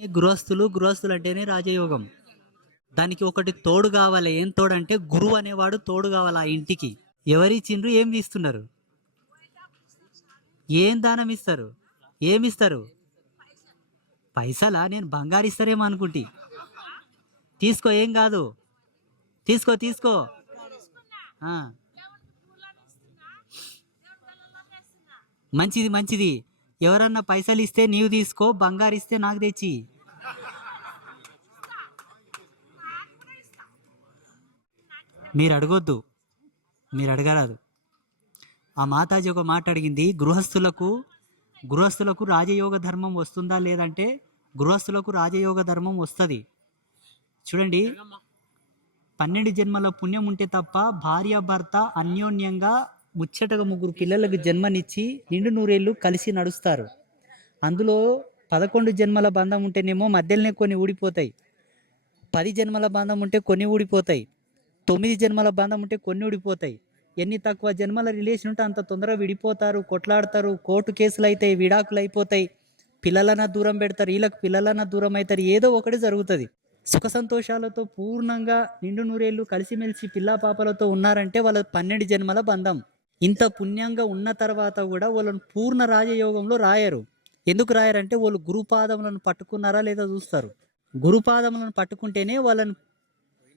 గృహస్థులు అంటేనే రాజయోగం. దానికి ఒకటి తోడు కావాలి. ఏం తోడు అంటే గురువు అనేవాడు తోడు కావాలి ఆ ఇంటికి. ఎవరిచ్చిండ్రు, ఏం తీస్తున్నారు, ఏం దానం ఇస్తారు, ఏమిస్తారు? పైసలా? నేను బంగారు ఇస్తారేమో అనుకుంటి. తీసుకో, ఏం కాదు, తీసుకో తీసుకో. ఆ, మంచిది మంచిది. ఎవరన్నా పైసలు ఇస్తే నీవు తీసుకో, బంగారు ఇస్తే నాకు తెచ్చి. మీరు అడగొద్దు, మీరు అడగరాదు. ఆ మాతాజీ ఒక మాట అడిగింది, గృహస్థులకు రాజయోగ ధర్మం వస్తుందా లేదంటే గృహస్థులకు రాజయోగ ధర్మం వస్తుంది. చూడండి, 12 జన్మల పుణ్యం ఉంటే తప్ప భార్య భర్త అన్యోన్యంగా ముచ్చటగా 3 పిల్లలకు జన్మనిచ్చి నిండు నూరేళ్ళు కలిసి నడుస్తారు. అందులో 11 జన్మల బంధం ఉంటేనేమో మధ్యలోనే కొన్ని ఊడిపోతాయి, 10 జన్మల బంధం ఉంటే కొన్ని ఊడిపోతాయి, 9 జన్మల బంధం ఉంటే కొన్ని ఊడిపోతాయి. ఎన్ని తక్కువ జన్మల రిలేషన్ ఉంటే అంత తొందరగా విడిపోతారు, కొట్లాడతారు, కోర్టు కేసులు అవుతాయి, విడాకులు అయిపోతాయి, పిల్లలన్నా దూరం పెడతారు, వీళ్ళకి పిల్లలన్నా దూరం అవుతారు, ఏదో ఒకటి జరుగుతుంది. సుఖ సంతోషాలతో పూర్ణంగా నిండు నూరేళ్ళు కలిసిమెలిసి పిల్లా పాపలతో ఉన్నారంటే వాళ్ళ 12 జన్మల బంధం. ఇంత పుణ్యంగా ఉన్న తర్వాత కూడా వాళ్ళని పూర్ణ రాజయోగంలో రాయరు. ఎందుకు రాయరంటే వాళ్ళు గురుపాదములను పట్టుకున్నారా లేదా చూస్తారు. గురుపాదములను పట్టుకుంటేనే వాళ్ళని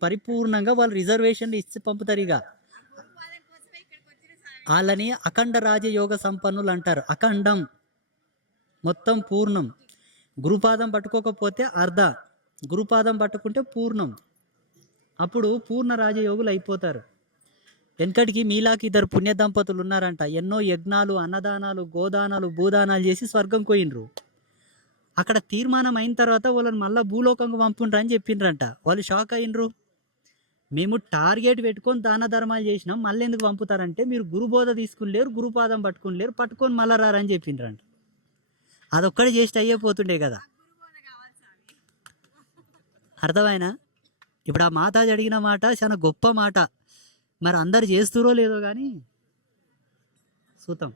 పరిపూర్ణంగా వాళ్ళు రిజర్వేషన్లు ఇచ్చి పంపుతారు. ఇక వాళ్ళని అఖండ రాజయోగ సంపన్నులు అంటారు. అఖండం మొత్తం పూర్ణం. గురుపాదం పట్టుకోకపోతే అర్ధ, గురుపాదం పట్టుకుంటే పూర్ణం. అప్పుడు పూర్ణ రాజయోగులు అయిపోతారు. వెనకటికి మీలాకి 2 పుణ్య దంపతులు ఉన్నారంట. ఎన్నో యజ్ఞాలు, అన్నదానాలు, గోదానాలు, భూదానాలు చేసి స్వర్గం పోయినరు. అక్కడ తీర్మానం అయిన తర్వాత వాళ్ళని మళ్ళీ భూలోకంగా పంపుండ్రు అని చెప్పిండ్రంట. వాళ్ళు షాక్ అయినరు. మేము టార్గెట్ పెట్టుకొని దాన ధర్మాలు చేసినాం, మళ్ళీ ఎందుకు పంపుతారంటే మీరు గురుబోధ తీసుకుని లేరు, గురుపాదం పట్టుకుని లేరు, పట్టుకొని మళ్ళా రారని చెప్పిండ్రంట. అదొక్కడే చేసి అయ్యేపోతుండే కదా. అర్థమైనా? ఇప్పుడు ఆ మాతాజీ అడిగిన మాట చాలా గొప్ప మాట. మరి అందరు చేస్తురో లేదో కానీ చూద్దాం.